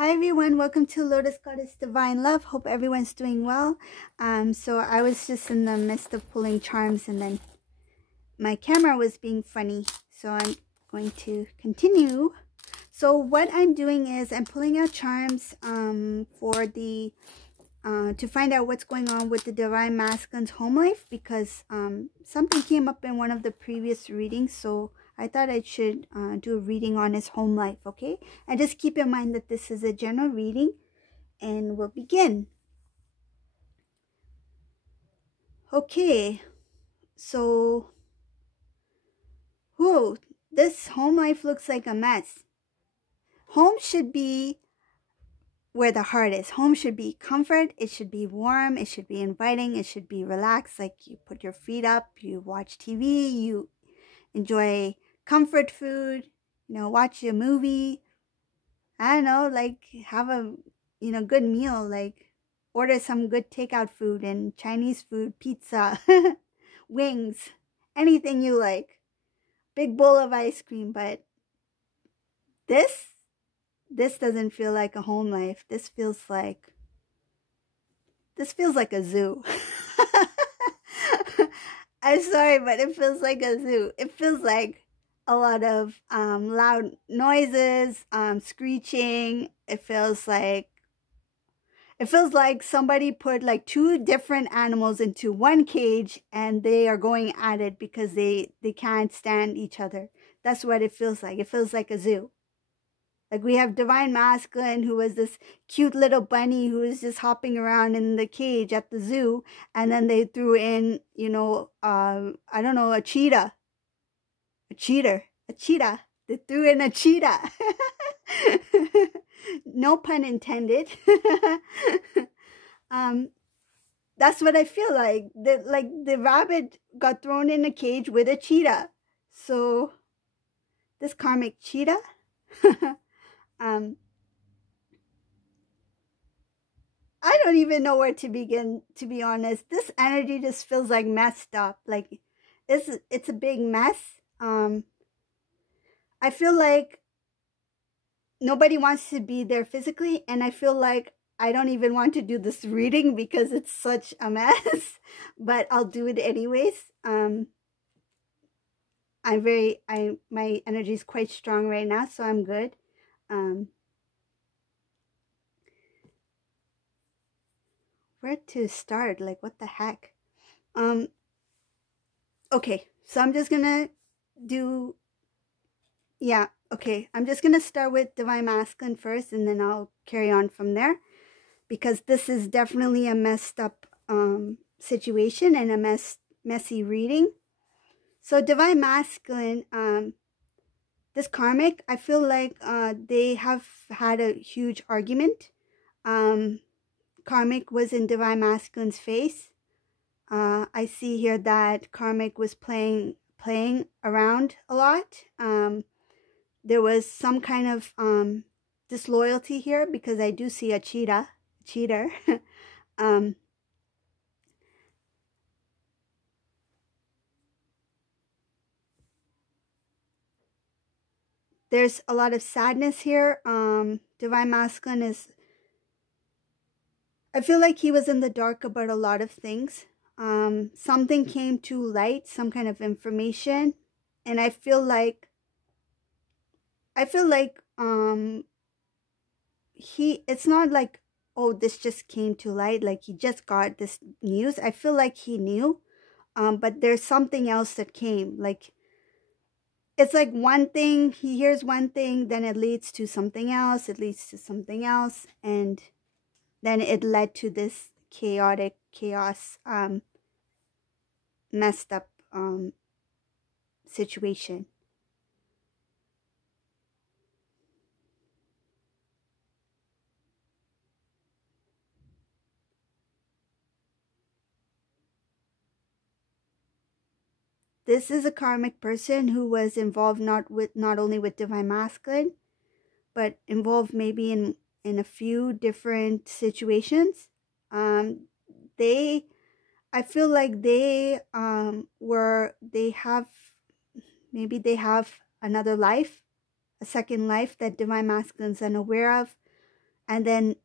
Hi everyone, welcome to Lotus Goddess Divine Love. Hope everyone's doing well. So I was just in the midst of pulling charms and then my camera was being funny. So I'm going to continue. So what I'm doing is I'm pulling out charms for the to find out what's going on with the Divine Masculine's home life, because something came up in one of the previous readings, so I thought I should do a reading on his home life, okay? And just keep in mind that this is a general reading, and we'll begin. Okay, so, whoa, this home life looks like a mess. Home should be where the heart is. Home should be comfort. It should be warm. It should be inviting. It should be relaxed. Like you put your feet up, you watch TV, you enjoy comfort food, watch a movie. I don't know, like have a, good meal, like order some good takeout food and Chinese food, pizza, wings, anything you like. Big bowl of ice cream, but this doesn't feel like a home life. This feels like a zoo. I'm sorry, but it feels like a zoo. It feels like a lot of loud noises, screeching. It feels like somebody put like two different animals into one cage and they are going at it because they can't stand each other. That's what it feels like. It feels like a zoo. Like we have Divine Masculine, who was this cute little bunny who was just hopping around in the cage at the zoo. And then they threw in, I don't know, a cheetah. A cheetah. They threw in a cheetah. No pun intended. That's what I feel like. The rabbit got thrown in a cage with a cheetah. So this karmic cheetah. I don't even know where to begin, to be honest. This energy just feels like messed up. Like it's a big mess. I feel like nobody wants to be there physically, and I feel like I don't even want to do this reading because it's such a mess, but I'll do it anyways. My energy is quite strong right now, so I'm good. Where to start? Like, what the heck? Okay, so I'm just gonna do, I'm just gonna start with Divine Masculine first, and then I'll carry on from there, because this is definitely a messed up situation and a messy reading. So Divine Masculine, this karmic, I feel like they have had a huge argument. Karmic was in Divine Masculine's face. I see here that Karmic was playing around a lot. There was some kind of disloyalty here, because I do see a cheater. There's a lot of sadness here. Divine Masculine is, I feel like he was in the dark about a lot of things. Something came to light, some kind of information, and I feel like it's not like, oh, this just came to light, like he just got this news. I feel like he knew, but there's something else that came. Like, it's like one thing, he hears one thing, then it leads to something else, and then it led to this chaos, messed up situation. This is a karmic person who was involved not only with Divine Masculine, but involved maybe in a few different situations. I feel like they have another life, a second life that Divine Masculine's unaware of. And then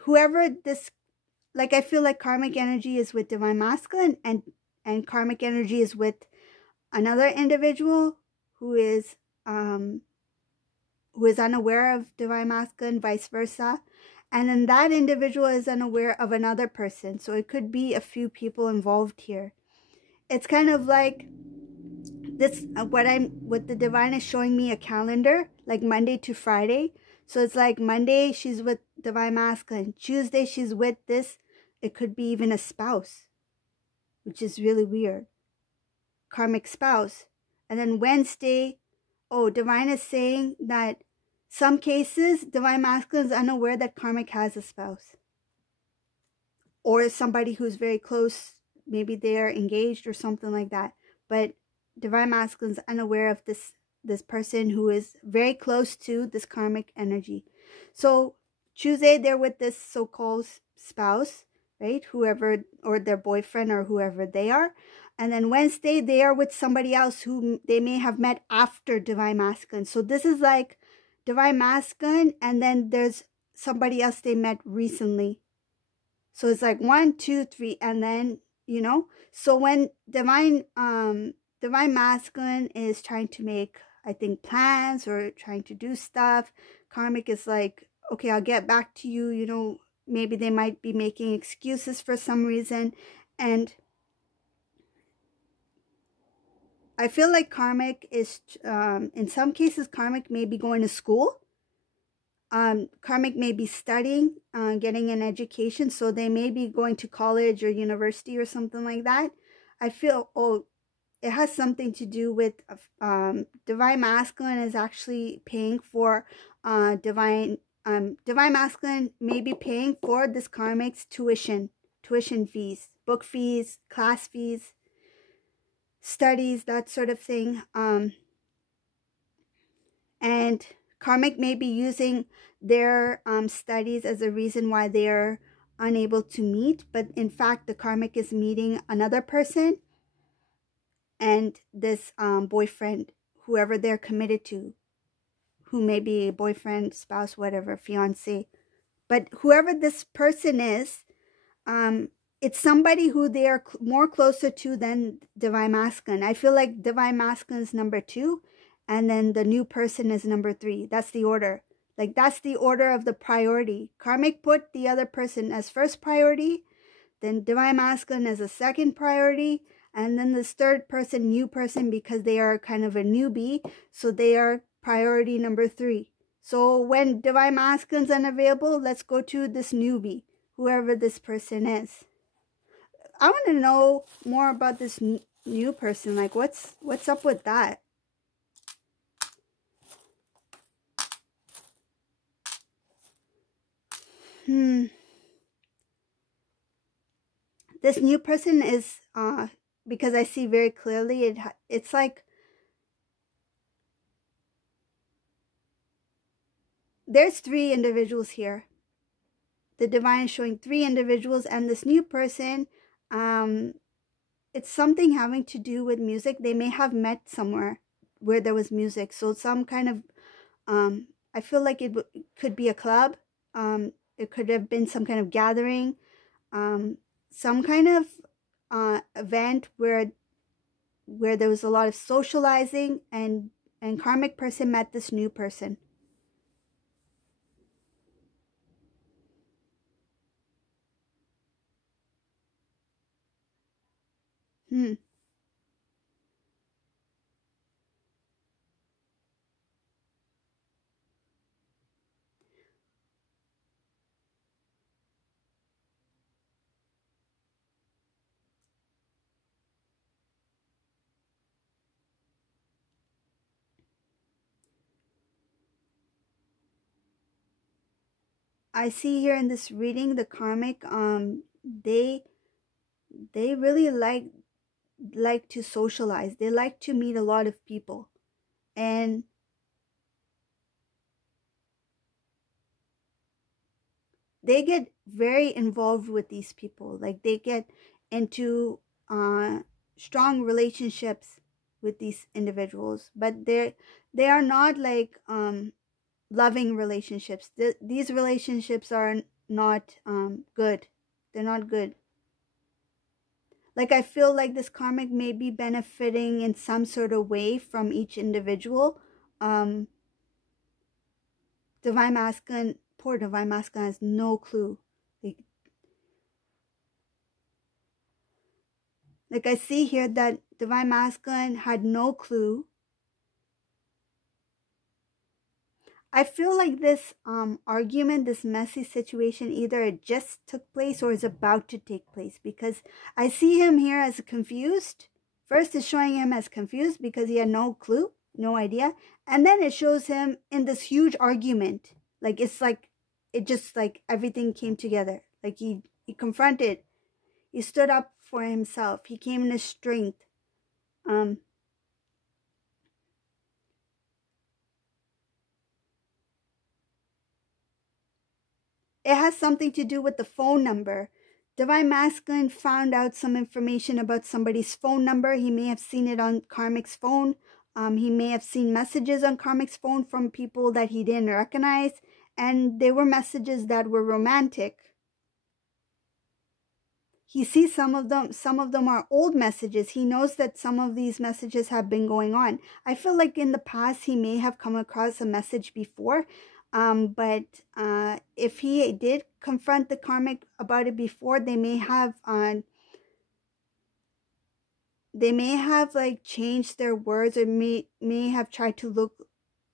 whoever this, like, I feel like karmic energy is with divine masculine, and karmic energy is with another individual who is unaware of divine masculine, vice versa. And then that individual is unaware of another person. So it could be a few people involved here. It's kind of like this, what the divine is showing me, a calendar, like Monday to Friday. So it's like Monday she's with divine masculine, Tuesday she's with this, it could be even a spouse, which is really weird, karmic spouse. And then Wednesday, oh, divine is saying that some cases divine masculine is unaware that karmic has a spouse, or somebody who's very close, maybe they're engaged or something like that, but divine masculine is unaware of this person who is very close to this karmic energy. So Tuesday they're with this so-called spouse, right, whoever, or their boyfriend or whoever they are. And then Wednesday they are with somebody else who they may have met after divine masculine. So this is like divine masculine, and then there's somebody else they met recently. So it's like 1, 2, 3, and then, you know, so when divine masculine is trying to make, I think, plans or trying to do stuff, karmic is like, okay, I'll get back to you, you know, maybe they might be making excuses for some reason. And I feel like karmic is, in some cases, karmic may be going to school. Karmic may be studying, getting an education, so they may be going to college or university or something like that. I feel, oh, it has something to do with divine masculine is actually paying for divine masculine may be paying for this karmic's tuition fees, book fees, class fees, studies, that sort of thing. And karmic may be using their studies as a reason why they are unable to meet, but in fact the karmic is meeting another person, and this boyfriend, whoever they're committed to, who may be a boyfriend, spouse, whatever, fiance, but whoever this person is, it's somebody who they are more closer to than divine masculine. I feel like divine masculine is number 2, and then the new person is number 3. That's the order. Like, that's the order of the priority. Karmic put the other person as first priority, then divine masculine as a second priority, and then this third person, new person, because they are kind of a newbie, so they are priority number 3. So when divine masculine is unavailable, let's go to this newbie, whoever this person is. I want to know more about this new person. Like, what's up with that? This new person is, because I see very clearly, it's like there's 3 individuals here. The divine is showing 3 individuals, and this new person, it's something having to do with music. They may have met somewhere where there was music. So some kind of, I feel like it could be a club. It could have been some kind of gathering, some kind of event where there was a lot of socializing, and karmic person met this new person. I see here in this reading, the karmic, they really like to socialize. They like to meet a lot of people, and they get very involved with these people. Like, they get into strong relationships with these individuals, but they are not like loving relationships. These relationships are not good. They're not good. Like, I feel like this karmic may be benefiting in some sort of way from each individual. Divine Masculine, poor Divine Masculine has no clue. Like I see here that Divine Masculine had no clue. I feel like this argument, this messy situation, either it just took place or is about to take place, because I see him here as confused. First it's showing him as confused because he had no clue, no idea. And then it shows him in this huge argument. Like, it's like, it just like everything came together. Like he confronted, he stood up for himself. He came in his strength. It has something to do with the phone number. Divine Masculine found out some information about somebody's phone number. He may have seen it on Karmic's phone. He may have seen messages on Karmic's phone from people that he didn't recognize. And they were messages that were romantic. He sees some of them are old messages. He knows that some of these messages have been going on. I feel like in the past he may have come across a message before. But if he did confront the karmic about it before, they may have like changed their words, or may have tried to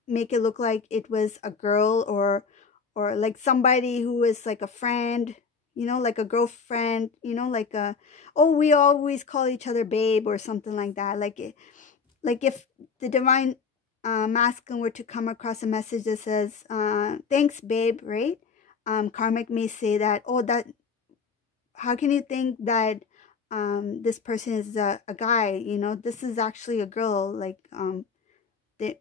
make it look like it was a girl or like somebody who is like a friend, you know, like a girlfriend, you know, like we always call each other babe or something like that. Like if the Divine Masculine were to come across a message that says, thanks babe, right? Karmic may say that, how can you think that this person is a guy, you know, this is actually a girl, like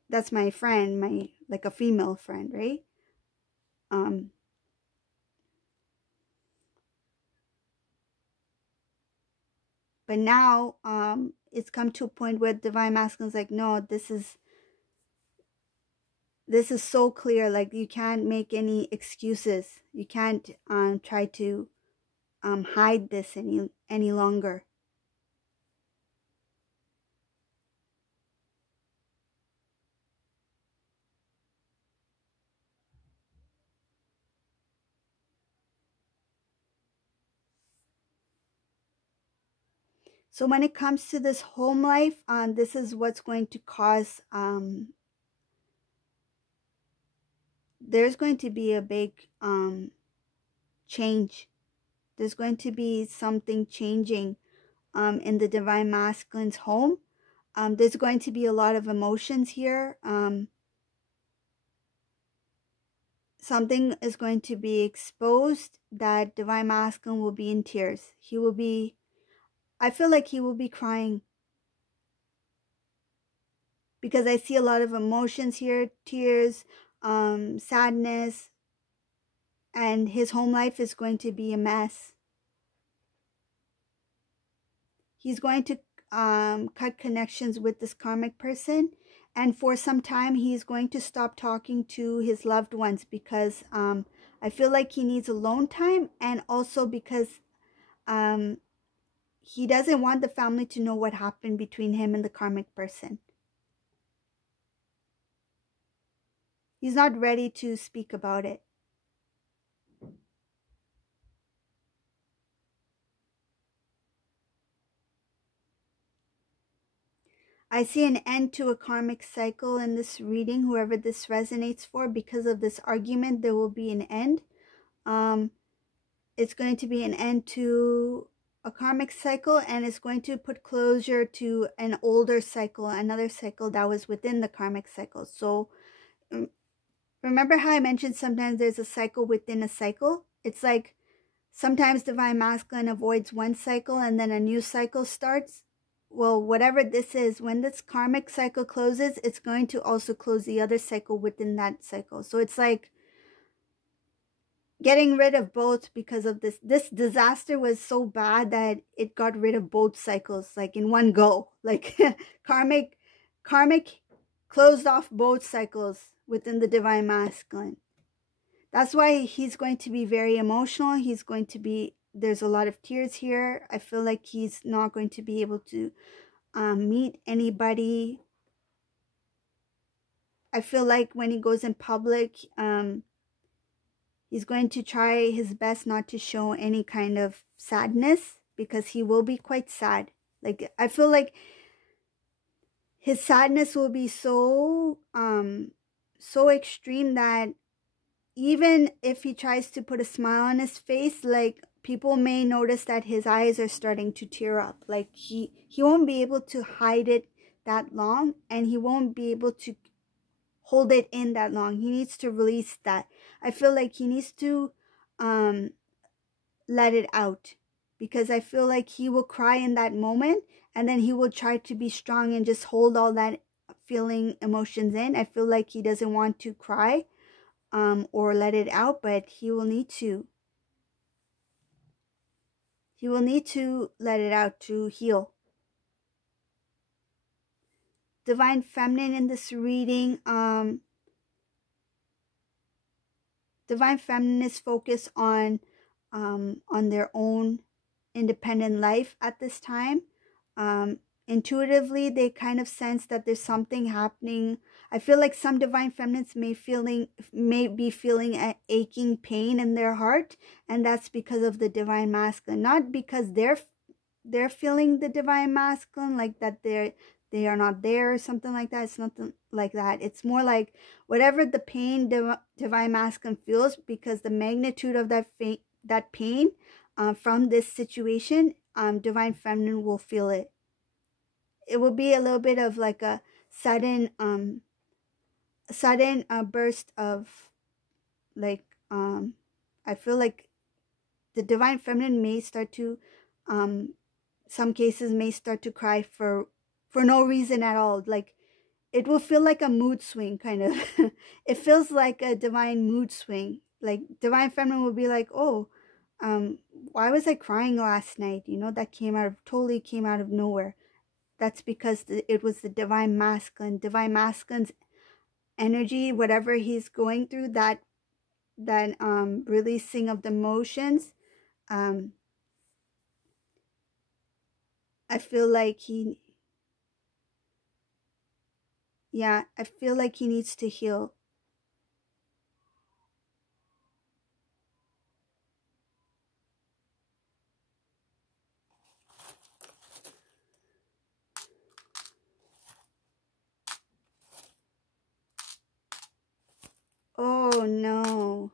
that's my friend, like a female friend, right? But now it's come to a point where Divine Masculine is like, no, this is so clear. Like, you can't make any excuses. You can't try to hide this any longer. So when it comes to this home life, this is what's going to cause, there's going to be a big change. There's going to be something changing in the Divine Masculine's home. There's going to be a lot of emotions here. Something is going to be exposed that Divine Masculine will be in tears. He will be, I feel like he will be crying, because I see a lot of emotions here, tears, sadness, and his home life is going to be a mess. He's going to cut connections with this karmic person, and for some time he's going to stop talking to his loved ones, because I feel like he needs alone time, and also because he doesn't want the family to know what happened between him and the karmic person. He's not ready to speak about it. I see an end to a karmic cycle in this reading, whoever this resonates for. Because of this argument, there will be an end. It's going to be an end to a karmic cycle, and it's going to put closure to an older cycle, another cycle that was within the karmic cycle. So remember how I mentioned sometimes there's a cycle within a cycle? It's like sometimes Divine Masculine avoids one cycle and then a new cycle starts. Well, whatever this is, when this karmic cycle closes, it's going to also close the other cycle within that cycle. So it's like getting rid of both, because of this. This disaster was so bad that it got rid of both cycles, like in one go. Like karmic closed off both cycles within the divine masculine. That's why he's going to be very emotional. He's going to be, there's a lot of tears here. I feel like he's not going to be able to meet anybody. I feel like when he goes in public, he's going to try his best not to show any kind of sadness, because he will be quite sad. Like, I feel like his sadness will be so extreme that even if he tries to put a smile on his face, like, people may notice that his eyes are starting to tear up. Like, he won't be able to hide it that long, and he won't be able to hold it in that long. He needs to release that. I feel like he needs to let it out, because I feel like he will cry in that moment, and then he will try to be strong and just hold all that feeling, emotions in. I feel like he doesn't want to cry or let it out, but he will need to. He will need to let it out to heal. Divine Feminine in this reading, Divine Feminine is focused on their own independent life at this time. Intuitively, they kind of sense that there's something happening. I feel like some Divine Feminines may be feeling an aching pain in their heart, and that's because of the Divine Masculine. Not because they're feeling the Divine Masculine, like that they are not there or something like that. It's nothing like that. It's more like whatever the pain Divine Masculine feels, because the magnitude of that pain from this situation, Divine Feminine will feel it. It will be a little bit of like a sudden burst of, like, I feel like the Divine Feminine may start to, some cases may start to cry for no reason at all. Like, it will feel like a mood swing, kind of. It feels like a divine mood swing. Like, Divine Feminine will be like, oh, why was I crying last night? You know, that totally came out of nowhere. That's because it was the Divine Masculine. Divine Masculine's energy, whatever he's going through, that releasing of the emotions, I feel like I feel like he needs to heal. Oh no.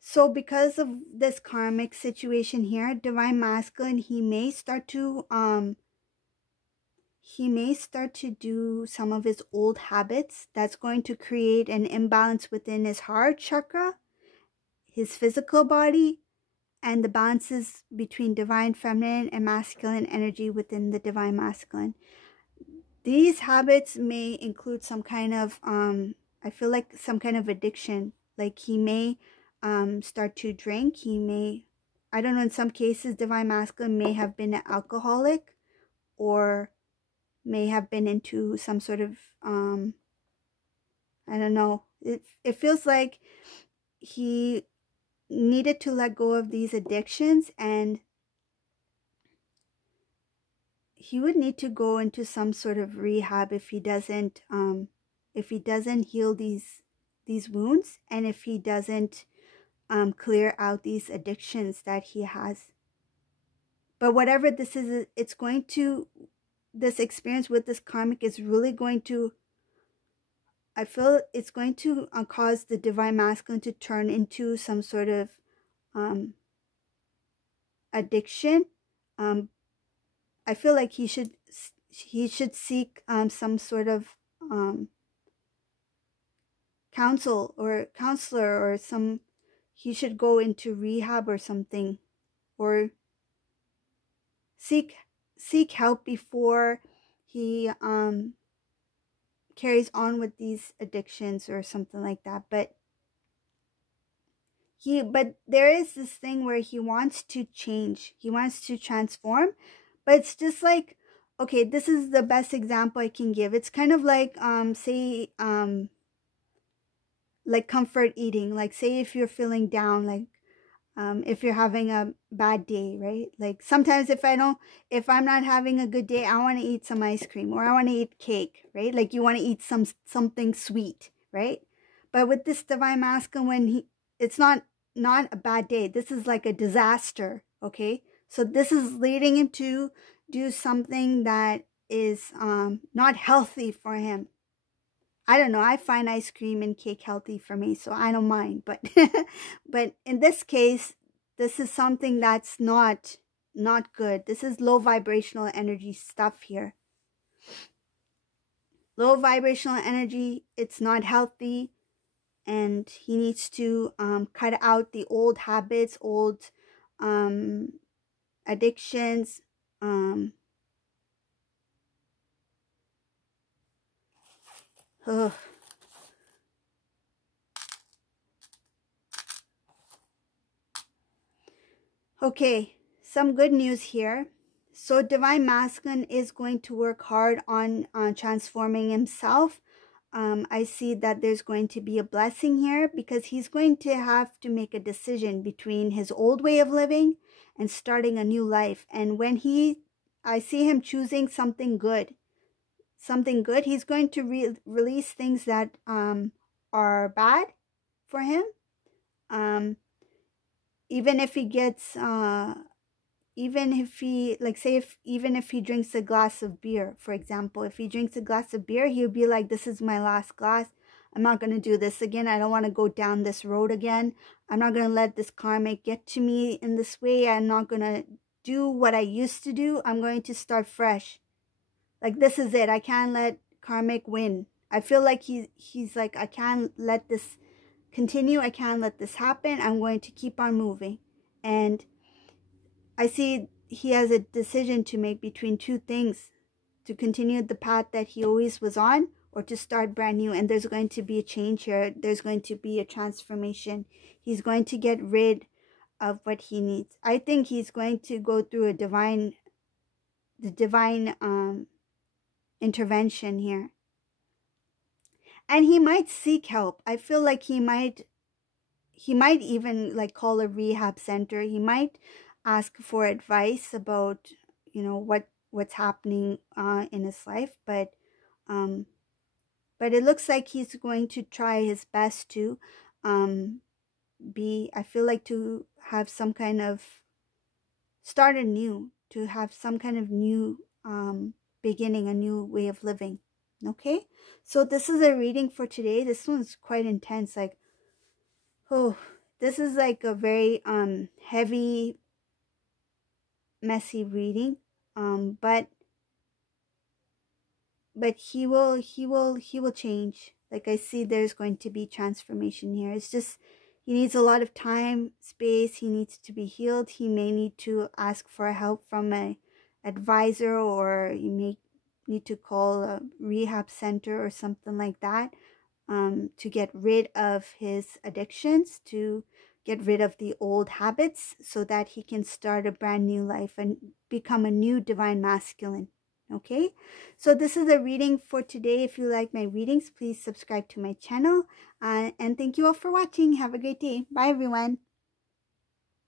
So because of this karmic situation here, Divine Masculine, he may start to do some of his old habits. That's going to create an imbalance within his heart chakra, his physical body, and the balances between Divine Feminine and masculine energy within the Divine Masculine. These habits may include some kind of, I feel like some kind of addiction. Like, he may start to drink. He may, I don't know, in some cases, Divine Masculine may have been an alcoholic, or may have been into some sort of, I don't know. It feels like he needed to let go of these addictions, and he would need to go into some sort of rehab if he doesn't heal these wounds, and if he doesn't clear out these addictions that he has. But whatever this is, it's going to, this experience with this karmic is really going to, I feel it's going to cause the Divine Masculine to turn into some sort of addiction. I feel like he should seek some sort of counsel or counselor, or he should go into rehab or something, or seek help before he carries on with these addictions or something like that. But there is this thing where he wants to change, he wants to transform, but it's just like okay, this is the best example I can give. It's kind of like, say, like comfort eating. Like, say if you're feeling down, like, if you're having a bad day, right? Like sometimes if I'm not having a good day, I want to eat some ice cream or I want to eat cake, right? Like you want to eat something sweet, right? But with this divine masculine, when it's not a bad day. This is like a disaster, okay? So this is leading him to do something that is not healthy for him. I don't know. I find ice cream and cake healthy for me, so I don't mind. But but in this case, this is something that's not good. This is low vibrational energy stuff here. Low vibrational energy, it's not healthy, and he needs to cut out the old habits, old addictions. Ugh. Okay, some good news here. So divine masculine is going to work hard on transforming himself. I see that there's going to be a blessing here because he's going to have to make a decision between his old way of living and starting a new life. And when I see him choosing something good, he's going to release things that are bad for him. Even if he gets even if he, like, say, even if he drinks a glass of beer, for example, if he drinks a glass of beer, he'll be like, this is my last glass. I'm not going to do this again. I don't want to go down this road again. I'm not going to let this karmic get to me in this way. I'm not going to do what I used to do. I'm going to start fresh. Like, this is it. I can't let karmic win. I feel like he's like, I can't let this continue. I can't let this happen. I'm going to keep on moving. And I see he has a decision to make between two things: to continue the path that he always was on, or to start brand new. And there's going to be a change here. There's going to be a transformation. He's going to get rid of what he needs. I think he's going to go through the divine intervention here. And he might seek help. I feel like he might even like call a rehab center. He might ask for advice about, you know, what's happening in his life, but it looks like he's going to try his best to I feel like to have some kind of start anew, to have some kind of new beginning, a new way of living. Okay, so this is a reading for today. This one's quite intense. Like, oh, this is like a very heavy, messy reading, but he will change. Like, I see there's going to be transformation here. It's just he needs a lot of time, space. He needs to be healed. He may need to ask for help from an advisor, or you may need to call a rehab center or something like that, to get rid of his addictions, to get rid of the old habits, so that he can start a brand new life and become a new divine masculine. Okay, so this is a reading for today. If you like my readings, please subscribe to my channel, and thank you all for watching. Have a great day. Bye everyone.